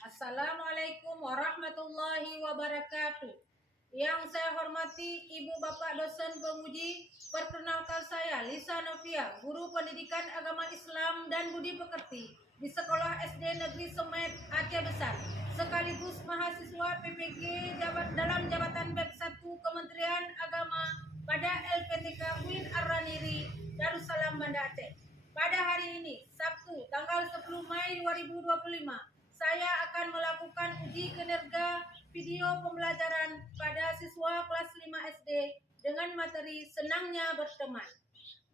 Assalamualaikum warahmatullahi wabarakatuh. Yang saya hormati Ibu Bapak dosen penguji, perkenalkan saya Lisa Novia, guru pendidikan agama Islam dan budi pekerti di Sekolah SD Negeri Semet Aceh Besar, sekaligus mahasiswa PPG dalam jabatan BEP 1 Kementerian Agama pada LPTK UIN Ar-Raniri, Darussalam, Banda Aceh. Pada hari ini, Sabtu, tanggal 10 Mei 2025, saya akan melakukan uji kinerja video pembelajaran pada siswa kelas 5 SD dengan materi senangnya berteman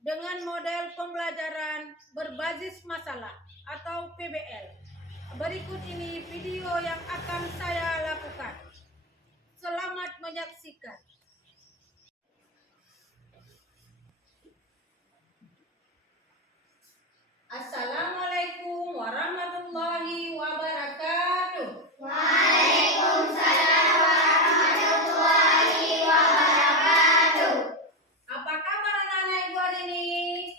dengan model pembelajaran berbasis masalah atau PBL. Berikut ini video yang akan saya lakukan. Selamat menyaksikan. Assalamualaikum warahmatullahi wabarakatuh. Waalaikumsalam warahmatullahi wabarakatuh. Apa kabar anak-anak ibu hari ini?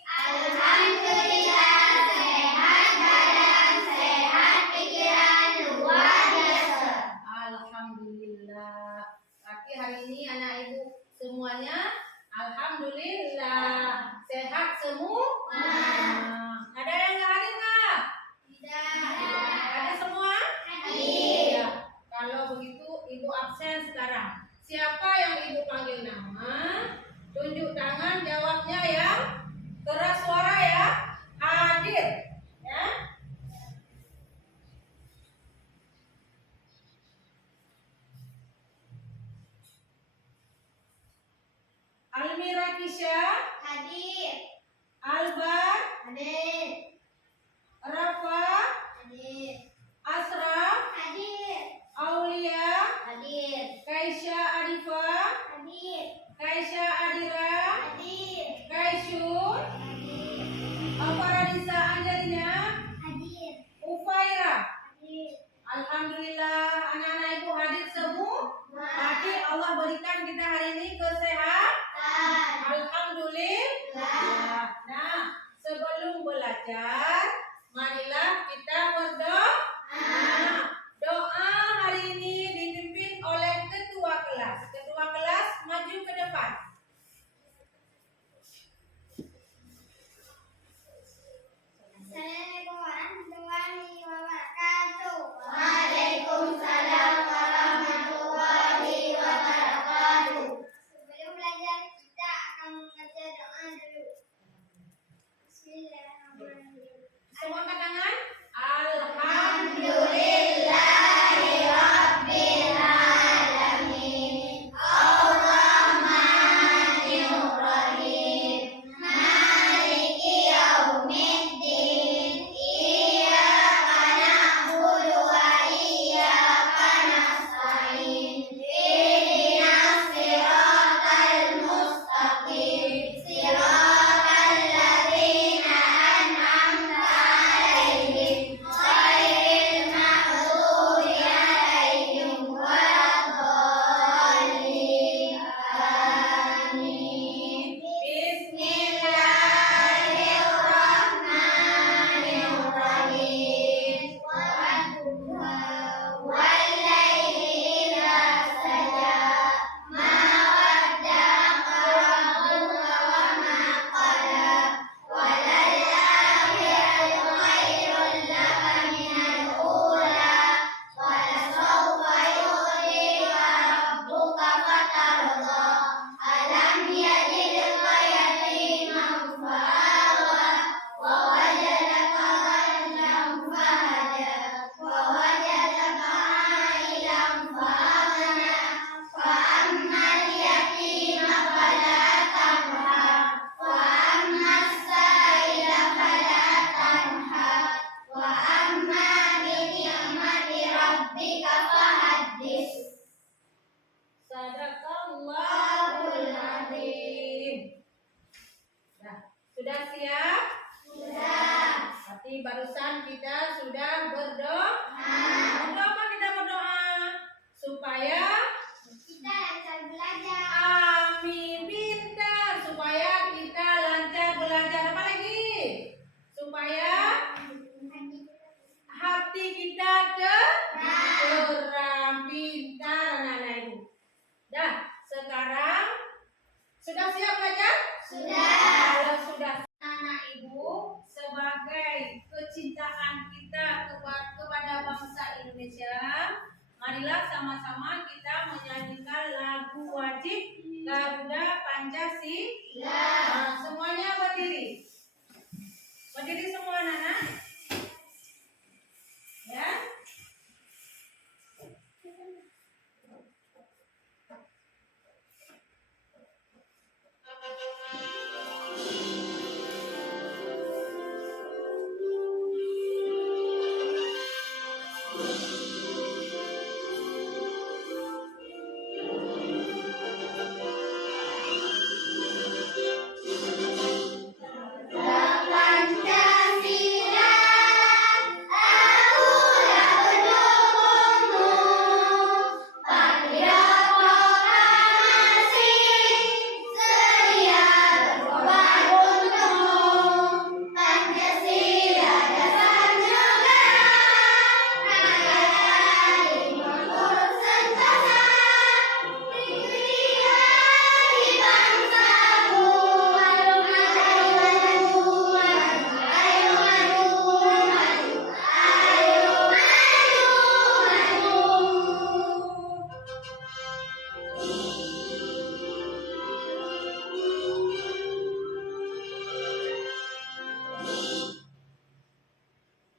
Alhamdulillah sehat badan, sehat pikiran, luar biasa. Alhamdulillah. Berarti hari ini anak ibu semuanya alhamdulillah sehat semua. Ada yang nggak hadir nggak? Tidak. Ada semua? Hadir. Ya. Kalau begitu ibu absen sekarang. Siapa yang ibu panggil nama? Tunjuk tangan, jawabnya ya. Keras suara ya. Hadir. Ya. Almira Kisha, Hadir. Albar, Hadir. Rafa, Hadir. Asraf, Hadir. Aulia, Hadir. Kaisha Arifa, Hadir. Kaisha Adira, Hadir. Kaisyur, Faradisa Angelina, Hadir. Ufaira. Hadir. Alhamdulillah anak-anak ibu hadir semua. Berarti Allah berikan kita hari ini kesehatan. Alhamdulillah. Nah, sebelum belajar, marilah kita berdoa. Doa hari ini dipimpin oleh ketua kelas. Ketua kelas maju ke depan. Assalamualaikum warahmatullahi wabarakatuh. Waalaikumsalam warahmatullahi wabarakatuh. Sebelum belajar kita akan membaca doa dulu. Bismillahirrahmanirrahim. Semua angkat tangan. Alhamdulillahirabbil alamin. Arrahmanirrahim. Maliki yaumiddin. Iyyaka na'budu wa iyyaka nasta'in. Ihdinas siratal mustaqim. Siratal ladzina an'amta 'alaihim ghairil maghdubi 'alaihim waladdallin. Amin. Bismillahirrahmanirrahim. Wadduha wallaili idza saja. Ma wadda'aka rabbuka wa ma qala. Walal-akhiratu khairun laka minal ula. Walasawfa yu'tika rabbuka fatarda. Alam yajidka yatiman fa'awa. Wa wajadaka dhallan fahada. Wa wajadaka 'ailan fa'aghna. Fa ammal yatima fala taqhar. Wa ammas sa'ila fala tanhar. Wa amma bi ni'mati rabbika fahaddits. Sadaqallahul azim. Nah, sudah siap? Sudah. Berarti barusan kita sudah berdoa. Untuk apa kita berdoa? Supaya Kita lancar belajar. amin. wajib Garuda Pancasila. Nah, semuanya berdiri. Berdiri semua anak-anak. Ya. Pancasila, akulah pendukungmu. Patriot proklamasi, sedia berkorban untukmu. Pancasila dasar negara, rakyat menurut senjata. Negerilah di bangsaku, ayo maju, ayo maju, maju, ayo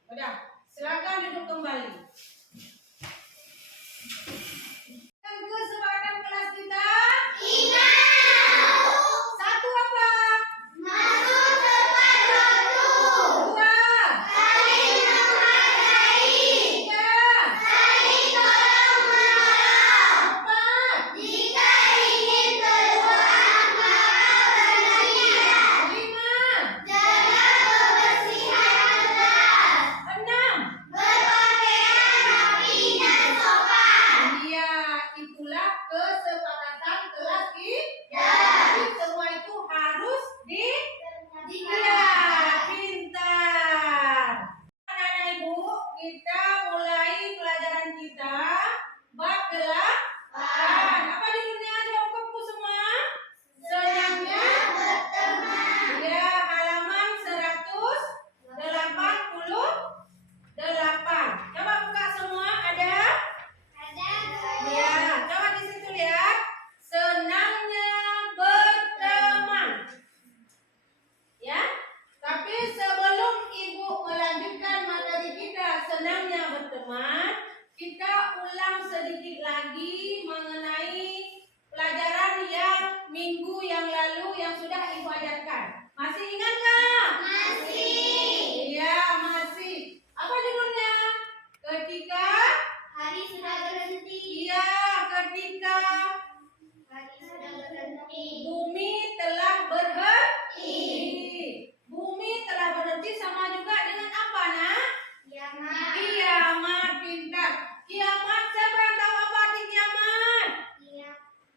Udah, silakan duduk kembali. Dan kesepakatan kelas kita satu apa? masuk tepat waktu, Dua, saling menghargai, tiga, saling tolong menolong. empat, Jika ingin keluar maka berhentilah. lima, Jaga kebersihan kelas, enam. berpakaian rapi dan sopan. Iya, itulah kesepakatan kelas kita. Ya. Jadi semua itu harus di Iya, pintar. Anak-anak ibu, kita mulai pelajaran kita bab 8. Apa judulnya? Jawabku semua. Senangnya berteman. ya, halaman 188. Coba buka semua, ada? Ya, coba di situ lihat. Senangnya berteman. Ya, tapi sebelum ibu melanjutkan materi kita senangnya berteman, kita ulang sedikit lagi mengenai pelajaran yang minggu yang lalu yang sudah ibu ajarkan. Masih ingat nggak? Masih. Iya, masih. Apa judulnya? Ketika Hari sudah berhenti. iya, ketika Hari sudah berhenti. bumi telah berhenti. Bumi telah berhenti sama juga dengan apa, Nak? Kiamat. Kiamat, pintar. Kiamat, siapa yang tahu apa arti kiamat?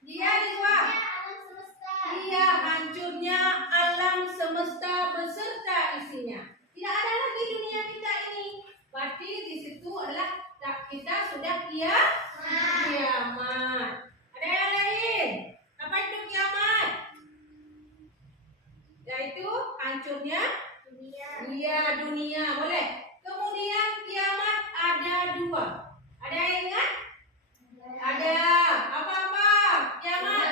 Iya, Rizwa. Alam semesta. Iya, hancurnya alam semesta beserta isinya. Tidak ada lagi dunia kita ini. Berarti di situ adalah kita sudah kiamat. Ada yang lain? Apa itu kiamat? Yaitu hancurnya Dunia. iya dunia. Boleh. Kemudian kiamat ada dua. Ada yang ingat? Ada. Apa-apa? Kiamat.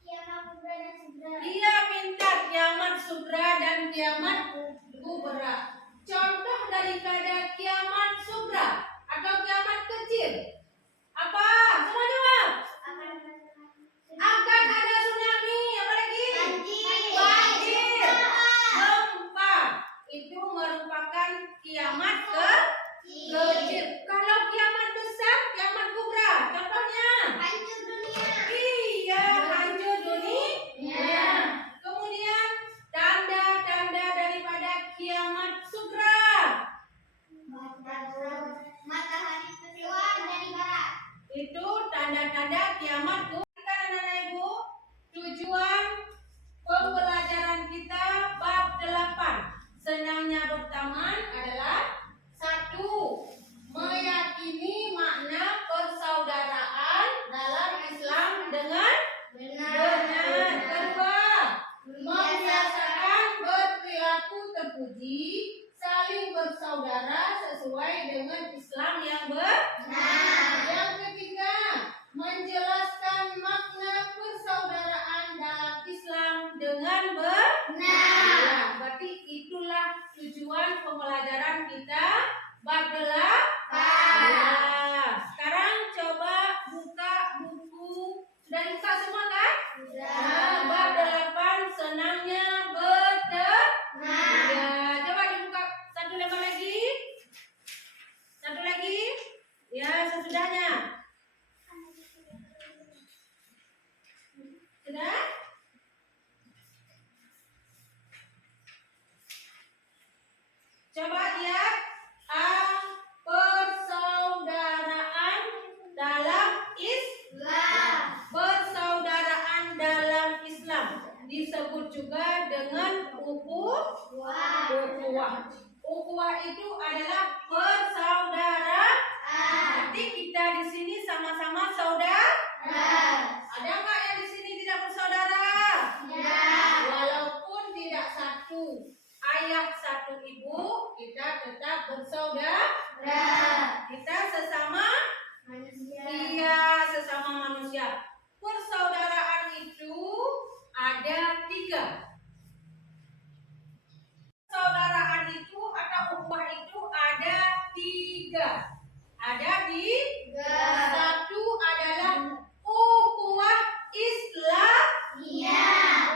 Kiamat kubra dan sudra. Iya, pintar. Kiamat sugra dan kiamat kubra. Contoh daripada kiamat sugra atau kiamat kecil. Apa? Semua jawab. Akan ada tsunami. Apa lagi? Banjir. Gempa. Itu merupakan kiamat kecil. Kalau kiamat besar, kiamat kubra. Contohnya? Hancur dunia. Iya, hancur dunia. Kemudian tanda-tanda daripada kiamat sugra. Matahari terkeluar dari barat. Itu tanda-tanda kiamat kubra. Anak-anak ibu, tujuan pembelajaran kita bab 8. Senangnya berteman adalah satu, meyakini makna persaudaraan dalam Islam dengan benar. Kedua, membiasakan berperilaku terpuji, saling bersaudara sesuai dengan Islam yang benar. Yang ketiga, menjelaskan makna ukhuwah. Ukhuwah itu adalah persaudaraan. Nanti kita di sini sama-sama saudara. Ada nggak yang di sini tidak bersaudara? Walaupun tidak satu ayah satu ibu, kita tetap bersaudara. Kita sesama sesama manusia. Persaudaraan itu ada 3. Persaudaraan itu atau ukhuwah itu ada 3. Ada di satu adalah ukhuwah Islam.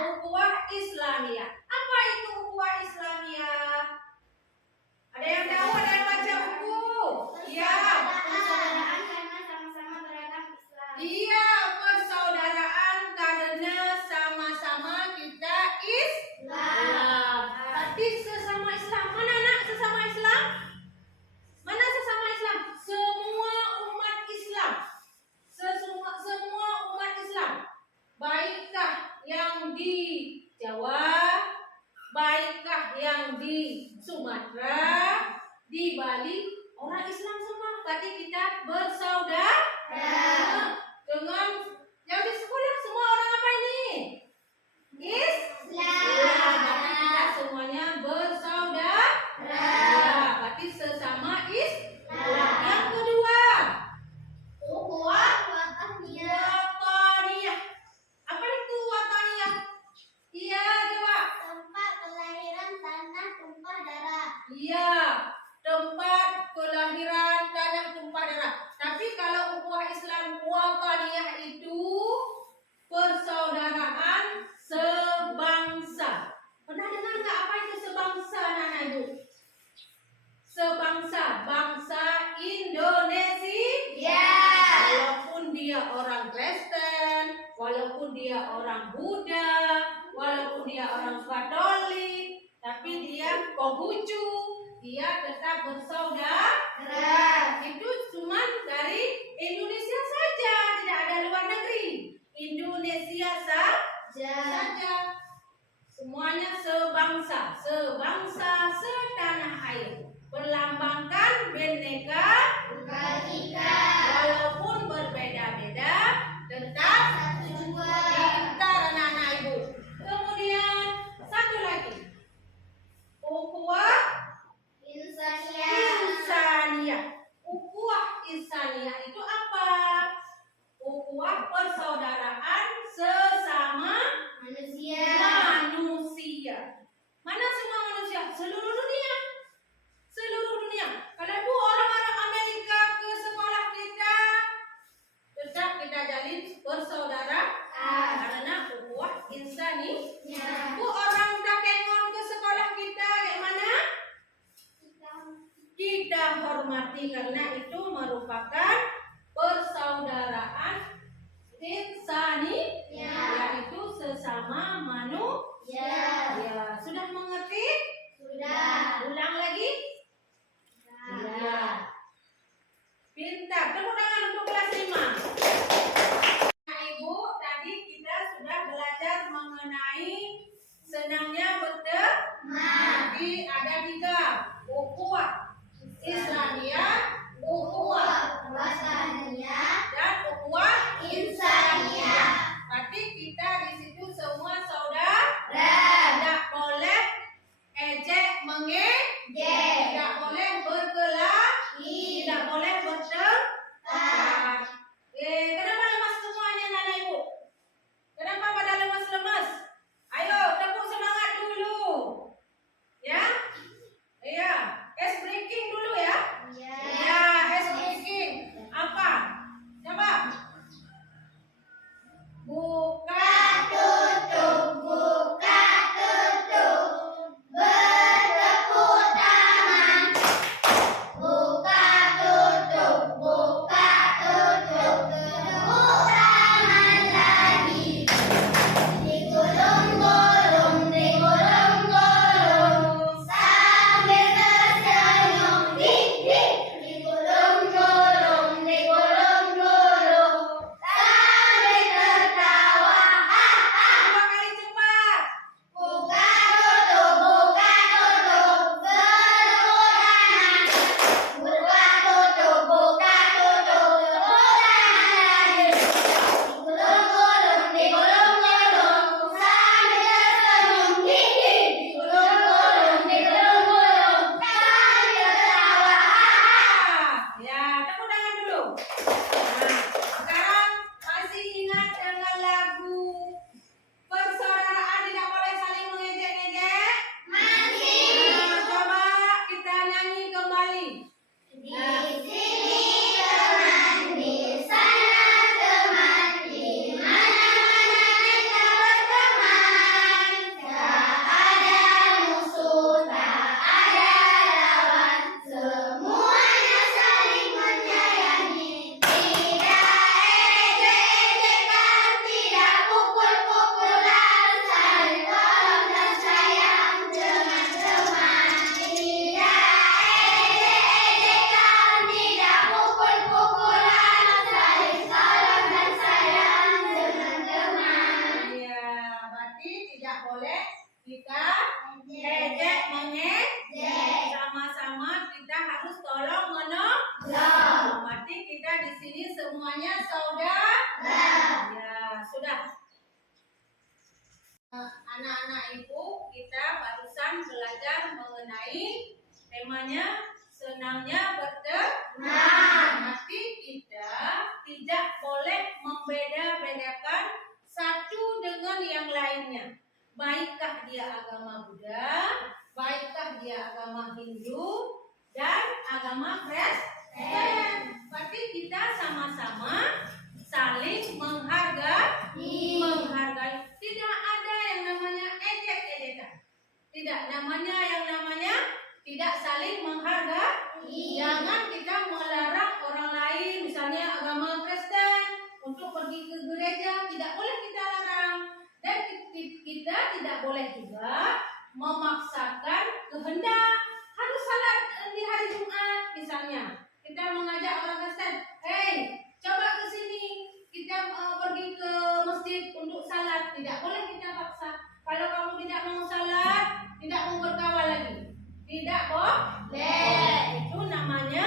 Ukhuwah Islamiyah. Apa itu ukhuwah Islamiyah? Ada yang tahu? Ada yang baca buku? Iya. Persaudaraan karena sama-sama beragam Islam. Iya, persaudaraan karena sama-sama kita Islam. Tapi sesama Islam, mana nak sesama Islam? Mana sesama Islam? Semua umat Islam. Semua umat Islam. Baikkah yang di Jawa, baikkah yang di Sumatera, di Bali, orang Islam semua. Berarti kita bersaudara. Dengan yang di sekolah semua orang apa ini? Islam. Berarti kita semuanya bersaudara. Berarti sesama Islam. Yang kedua, ukhuwah wataniyah. Apa itu wataniyah? Iya, coba. Tempat kelahiran tanah tumpah darah. Iya, tempat kelahiran tanah tumpah darah. Tapi kalau ukhuwah Islam wataniyah itu persaudaraan sebangsa. Pernah dengar nggak apa itu sebangsa, anak-anak ibu? Sebangsa, bangsa Indonesia. Walaupun dia orang Kristen, walaupun dia orang Buddha, walaupun dia orang Katolik, tapi dia Konghucu, dia tetap bersaudara. Itu cuma dari Indonesia saja, tidak ada luar negeri. Indonesia saja. Semuanya sebangsa, setanah air. Berlambangkan Bhinneka Tunggal Ika. walaupun berbeda-beda, tetap kita anak-anak ibu. Kemudian satu lagi, ukhuwah insaniyah. Ukhuwah insaniyah itu apa? Ukhuwah persaudaraan sesama Manusia. manusia. Mana semua manusia? Seluruh dunia. Seluruh dunia. Kalau bu orang-orang Amerika ke sekolah kita, tetap kita jalin persaudaraan karena ukhuwah insaniyah. Bu orang Takengon ke sekolah kita kayak mana? Kita hormati karena itu merupakan persaudaraan insaniyah, yaitu sesama manusia. Ya, sudah mengerti? Sudah. Ulang lagi? Ya. Pintar. Tepuk tangan untuk kelas 5. Nah, Ibu, tadi kita sudah belajar mengenai senangnya berteman. Jadi ada 3. Ukhuwah Islamiyah, ukhuwah Anak-anak ibu, kita barusan belajar mengenai temanya senangnya berteman. Nanti kita tidak boleh membeda-bedakan satu dengan yang lainnya. Baikkah dia agama Buddha, baikkah dia agama Hindu, dan agama Kristen. Berarti kita sama-sama saling menghargai. Tidak ada yang namanya ejek-ejekan. Tidak namanya yang namanya tidak saling menghargai. Jangan kita melarang orang lain, misalnya agama Kristen, untuk pergi ke gereja, tidak boleh kita larang. Dan kita tidak boleh juga memaksakan kehendak harus salat di hari Jumat misalnya. Kita mengajak orang Kristen, coba ke sini, kita pergi ke masjid untuk salat. Tidak boleh kita paksa. Kalau kamu tidak mau salat, tidak mau berkawan lagi, tidak boleh. Itu namanya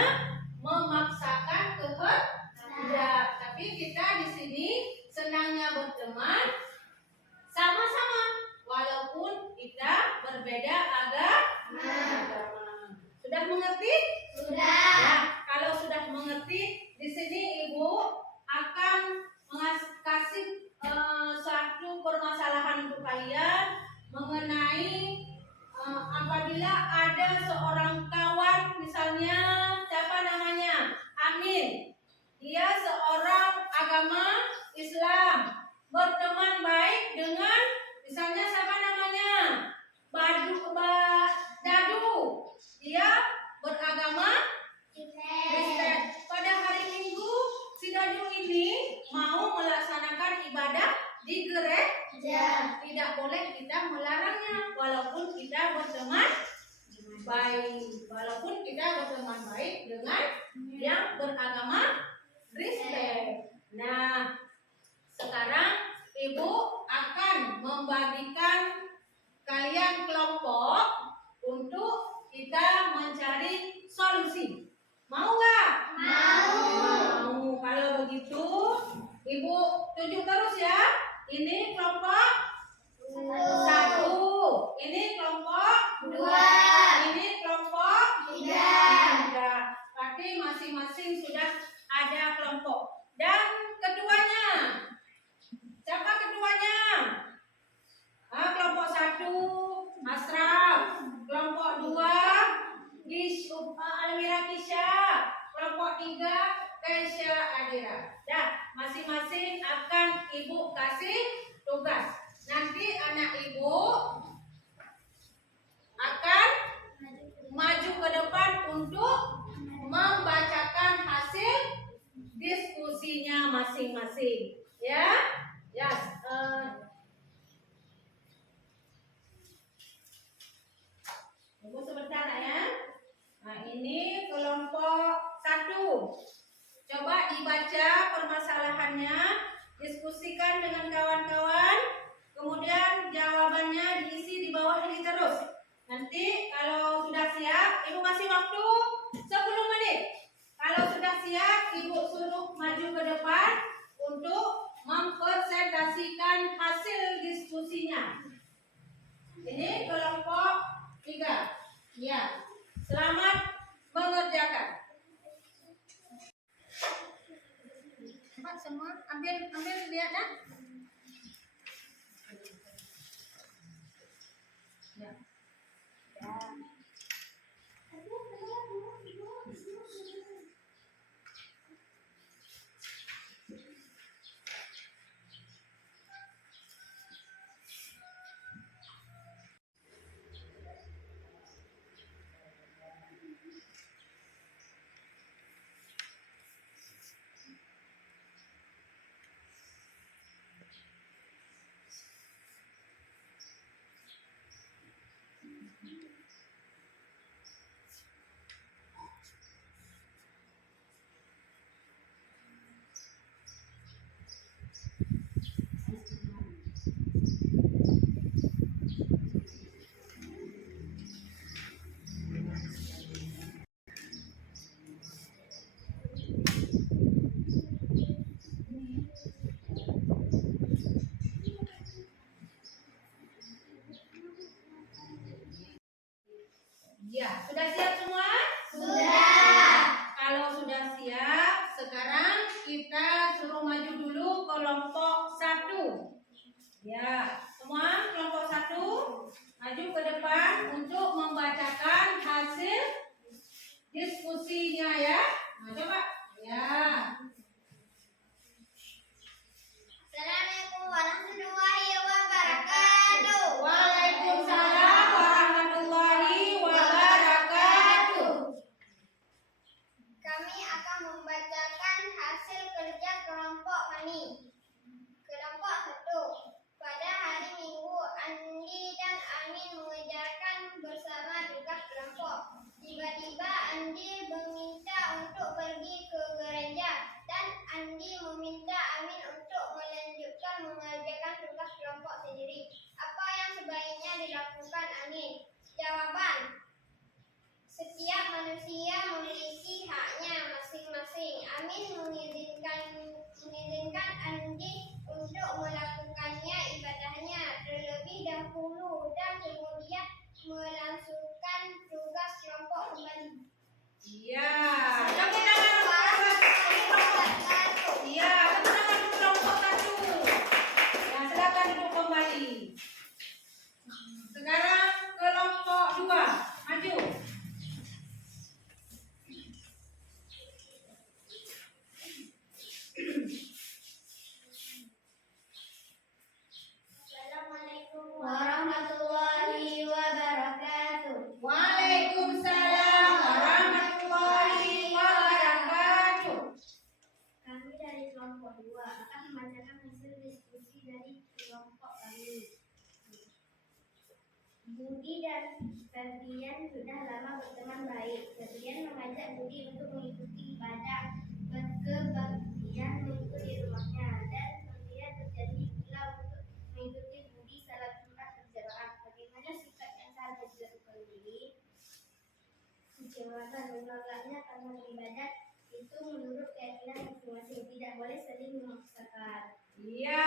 memaksakan kehendak. Tapi kita di sini senangnya berteman sama-sama, walaupun kita berbeda agama. Sudah mengerti? Sudah. Ya, kalau sudah mengerti, di sini Ibu akan kasih satu permasalahan untuk kalian mengenai apabila ada seorang kawan, misalnya siapa namanya? Amin. Dia seorang agama Islam, berteman baik dengan misalnya siapa namanya? Dadu. Dia beragama Kristen. Pada hari Minggu, si Dadu ini mau melaksanakan ibadah di gereja. Tidak boleh kita melarangnya, walaupun kita berteman baik dengan yang beragama Kristen. Nah, sekarang Ibu akan membagikan kalian kelompok untuk kita mencari solusi. Mau nggak? Mau. Kalau begitu, Ibu tunjuk terus ya. Ini kelompok 1, ini kelompok 2, ini kelompok 3. Berarti masing-masing sudah ada kelompok. Dan ketuanya, siapa ketuanya? Kelompok 1 Asraf, kelompok 2 Almira Kisha, kelompok 3 Kesha Adira. Masing-masing akan Ibu kasih tugas. Nanti anak Ibu akan maju ke depan untuk membacakan hasil diskusinya masing-masing. Ya, tunggu sebentar ya. Nah, ini kelompok 1. Coba dibaca permasalahannya, diskusikan dengan kawan-kawan, kemudian jawabannya diisi di bawah ini terus. Nanti kalau sudah siap, Ibu kasih waktu 10 menit. Kalau sudah siap, Ibu suruh maju ke depan untuk mempresentasikan hasil diskusinya. Ini kelompok 3. Ya, selamat mengerjakan. Cepat semua, ambil lihat dah. Ya. Ya, semua kelompok 1 maju ke depan untuk membacakan hasil diskusinya ya. Nah, coba. Ya. Assalamualaikum warahmatullahi wabarakatuh. Waalaikumsalam warahmatullahi wabarakatuh. Kami akan membacakan hasil kerja kelompok kami. Kelompok 1. Pada hari Minggu, Andi dan Amin mengerjakan bersama tugas kelompok. Tiba-tiba Andi meminta untuk pergi ke gereja dan Andi meminta Amin untuk melanjutkan mengerjakan tugas kelompok sendiri. Apa yang sebaiknya dilakukan Amin? Jawaban: setiap manusia memiliki haknya masing-masing. Amin mengizinkan Andi untuk melakukannya ibadahnya terlebih dahulu dan kemudian melangsungkan tugas kelompok kembali. Iya. Tepuk tangan untuk kelompok. Iya, tepuk tangan untuk kelompok 1. Ya, silakan duduk kembali. Sekarang kelompok 2 maju. Assalamualaikum warahmatullahi wabarakatuh. Waalaikumsalam warahmatullahi wabarakatuh. Kami dari kelompok 2 akan membacakan hasil diskusi dari kelompok kami. Budi dan Ferdian sudah lama berteman baik. Ferdian mengajak Budi untuk mengikuti ibadah kebaktian minggu di rumahnya dan Ferdian berjanji pula untuk mengikuti Budi salat Jumat berjamaah. Bagaimana sikap yang seharusnya dilakukan Budi? Jawaban: menolaknya karena beribadah itu menurut keyakinan masing-masing, tidak boleh saling memaksakan. Iya,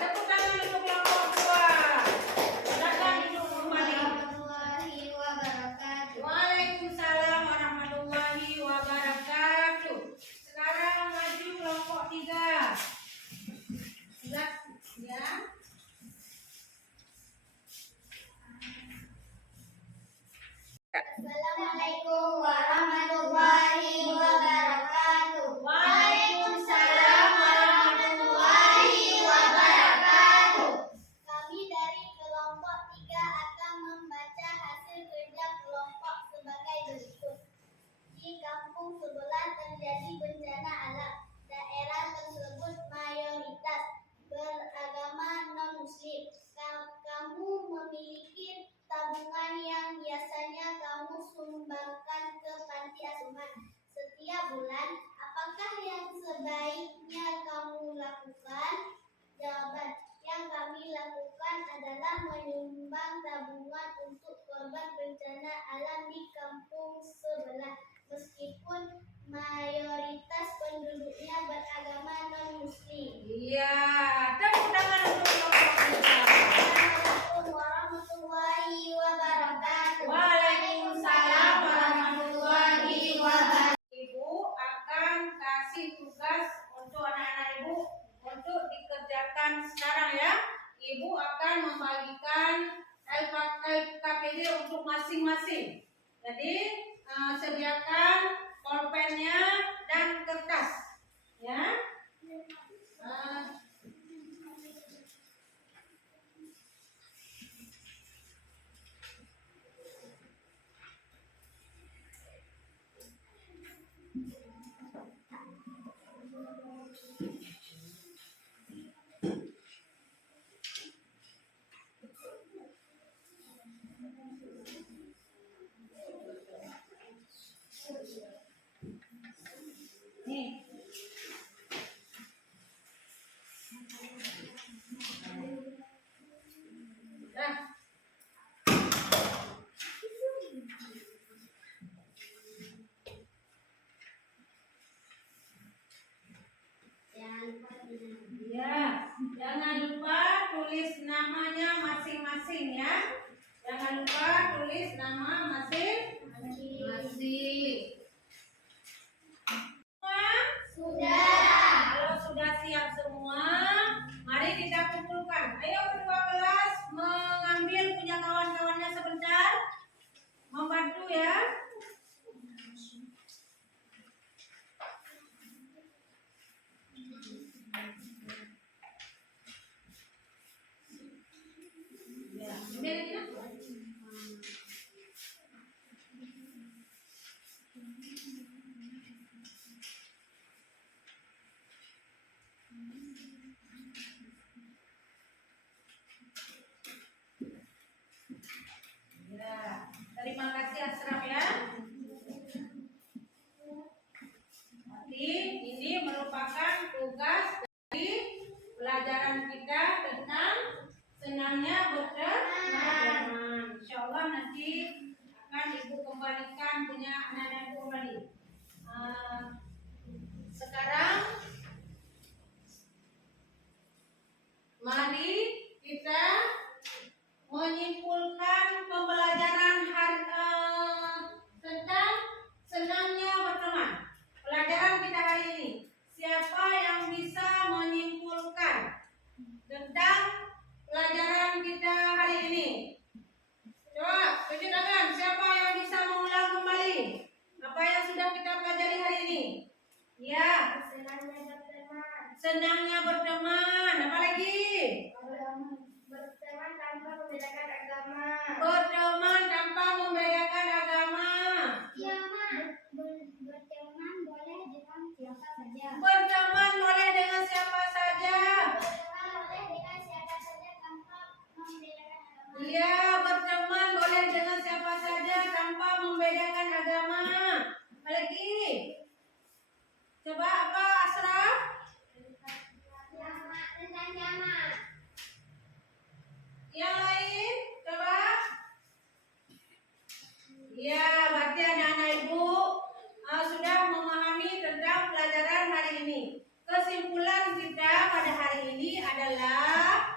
tepuk tangan untuk kelompok 2. Silakan duduk kembali. Warahmatullahi wabarakatuh. Waalaikumsalam warahmatullahi wabarakatuh. Sekarang maju kelompok 3. Silakan ya. Assalamualaikum warahmatullahi wabarakatuh. Waalaikumsalam warahmatullahi wabarakatuh. Kami dari kelompok 3 akan membaca hasil kerja kelompok sebagai berikut. Di kampung sebelah terjadi bencana alam. Daerah tersebut mayoritas beragama non-muslim. Kamu memiliki tabungan yang biasanya kamu sumbangkan ke panti asuhan setiap bulan. Apakah yang sebaiknya kamu lakukan? Jawaban: yang kami lakukan adalah menyumbang tabungan untuk korban bencana alam di kampung sebelah, meskipun mayoritas penduduknya beragama non-muslim. Iya, tepuk tangan untuk kelompok 3. Assalamualaikum warahmatullahi wabarakatuh. Waalaikumsalam warahmatullahi wabarakatuh. Ibu akan kasih tugas untuk anak-anak ibu untuk dikerjakan sekarang ya. Ibu akan membagikan LKPD untuk masing-masing. Jadi sediakan pulpennya dan kertas ya. Nih. Nah. Ya, jangan lupa tulis namanya masing-masing ya. Jangan lupa tulis nama masing-masing. Sudah. Kalau sudah siap semua, mari kita kumpulkan. Ayo Ya, terima kasih Asraf ya. Nanti ini merupakan tugas dari pelajaran kita tentang senangnya berteman. Insya Allah nanti akan Ibu kembalikan punya anak-anak Ibu kembali. Sekarang mari kita menyimpulkan pembelajaran tentang senangnya berteman. Pelajaran kita hari ini. Siapa yang bisa menyimpulkan tentang pelajaran kita hari ini? Coba tunjuk tangan. Siapa yang bisa mengulang kembali apa yang sudah kita pelajari hari ini? Ya. Senangnya berteman. Apa lagi? Berteman tanpa membedakan agama. Berteman tanpa membedakan agama. Iya, Mak. Berteman boleh dengan siapa saja. Berteman boleh dengan siapa saja. Berteman boleh dengan siapa saja tanpa membedakan agama. Iya, berteman boleh dengan siapa saja tanpa membedakan agama. Apa lagi? Coba apa Asraf? Tentang jamak. Yang lain? Coba. Ya, berarti anak-anak Ibu sudah memahami tentang pelajaran hari ini. Kesimpulan kita pada hari ini adalah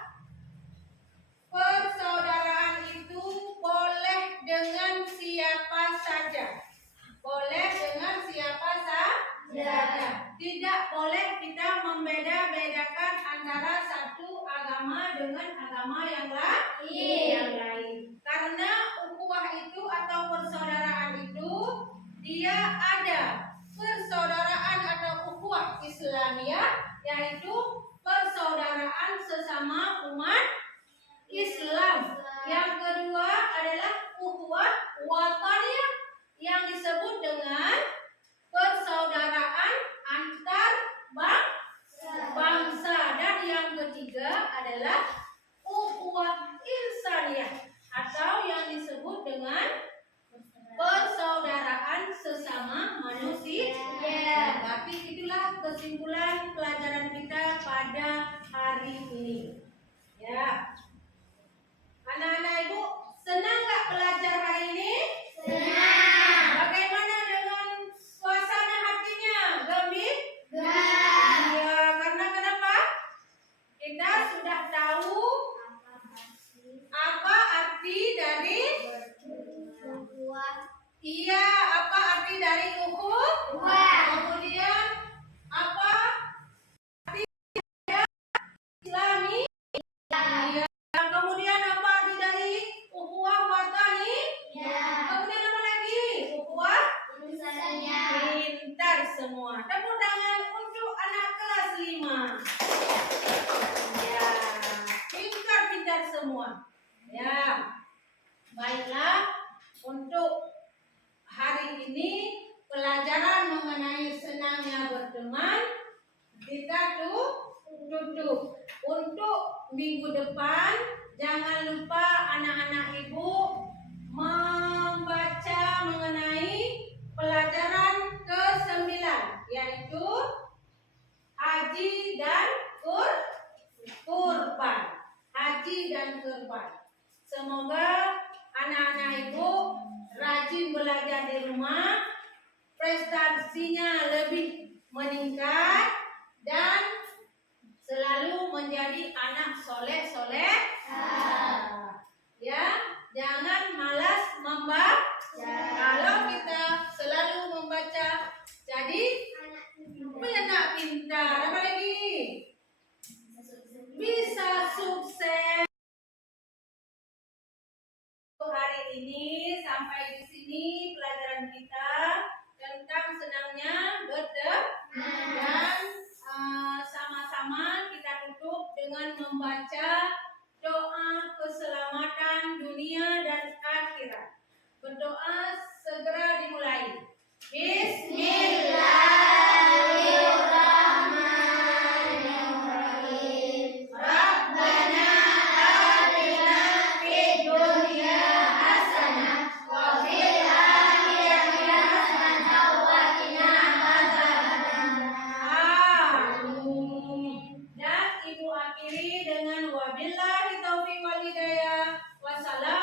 persaudaraan itu boleh dengan siapa saja. Boleh dengan siapa saja. Tidak boleh kita membeda-bedakan antara satu agama dengan agama yang lain. Karena ukhuwah itu atau persaudaraan itu dia ada persaudaraan atau ukhuwah Islamiyah, yaitu persaudaraan sesama umat Islam. Yang kedua adalah ukhuwah wataniyah yang disebut dengan persaudaraan antar bangsa. Dan yang ketiga adalah ukhuwah insaniyah atau yang disebut dengan persaudaraan sesama manusia. Berarti itulah kesimpulan pelajaran kita pada hari ini. Ya. Anak-anak Ibu, senang nggak belajar hari ini? Senang. Bagaimana dengan suasana hatinya? Gembira? Ya, karena kenapa? Kita sudah tahu apa arti dari apa arti dari ukhuwah? Kemudian apa arti Islami? Ya. Kemudian apa arti dari ukhuwah watani? Kemudian apa lagi? Ukhuwah pintar semua. Tepuk tangan untuk anak kelas 5. Ya, pintar semua. Ya, baiklah. Untuk hari ini pelajaran mengenai senangnya berteman kita tutup. Untuk minggu depan jangan lupa anak-anak Ibu membaca mengenai pelajaran ke-9, yaitu haji dan kurban. Haji dan kurban. Semoga anak-anak Ibu rajin belajar di rumah, prestasinya lebih meningkat, dan selalu menjadi anak soleh. Ya, jangan malas membaca. Kalau kita selalu membaca, jadi anak pintar. Apa lagi? Bisa sukses. Hari ini sampai di sini pelajaran kita tentang senangnya berteman, dan sama-sama kita tutup dengan membaca doa keselamatan dunia dan akhirat. Berdoa segera dimulai. Bismillahirrahmanirrahim. Rabbana atina fid dunya hasanah wa fil akhirati hasanah wa qina adzabannar. Dan ibu akhiri dengan wabillahi taufiq wal hidayah. Wassalamu